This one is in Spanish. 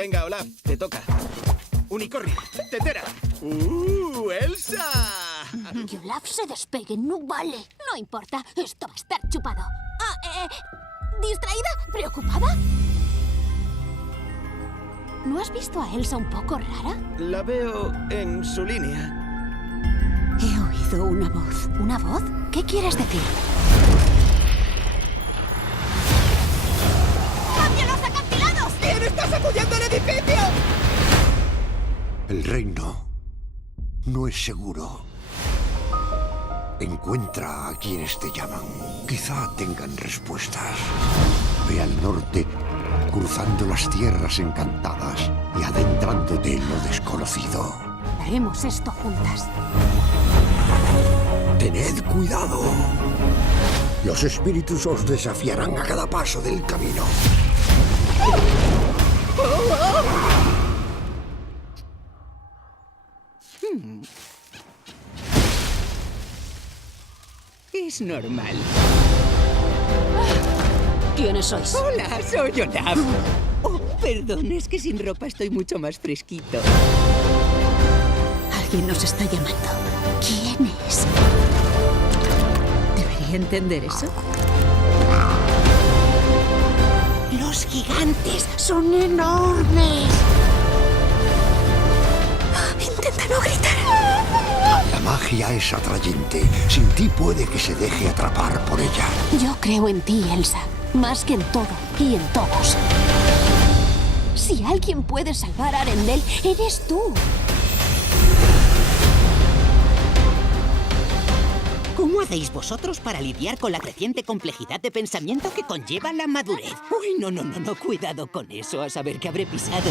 Venga, Olaf, te toca. Unicornio, tetera. ¡Elsa! Que Olaf se despegue no vale. No importa, esto va a estar chupado. ¿Distraída? ¿Preocupada? ¿No has visto a Elsa un poco rara? La veo en su línea. He oído una voz. ¿Una voz? ¿Qué quieres decir? ¡Cambia los acantilados! ¿Quién está sacudiendo el edificio? El reino no es seguro. Encuentra a quienes te llaman. Quizá tengan respuestas. Ve al norte, cruzando las tierras encantadas y adentrándote en lo desconocido. Haremos esto juntas. Tened cuidado. Los espíritus os desafiarán a cada paso del camino. Es normal. ¿Quiénes sois? Hola, soy Olaf. Oh, perdón, es que sin ropa estoy mucho más fresquito. Alguien nos está llamando. ¿Quién es? ¿Debería entender eso? Los gigantes son enormes. Intenta no gritar. La magia es atrayente. Sin ti puede que se deje atrapar por ella. Yo creo en ti, Elsa. Más que en todo y en todos. Si alguien puede salvar a Arendelle, eres tú. ¿Cómo hacéis vosotros para lidiar con la creciente complejidad de pensamiento que conlleva la madurez? Uy, no, cuidado con eso, a saber qué habré pisado.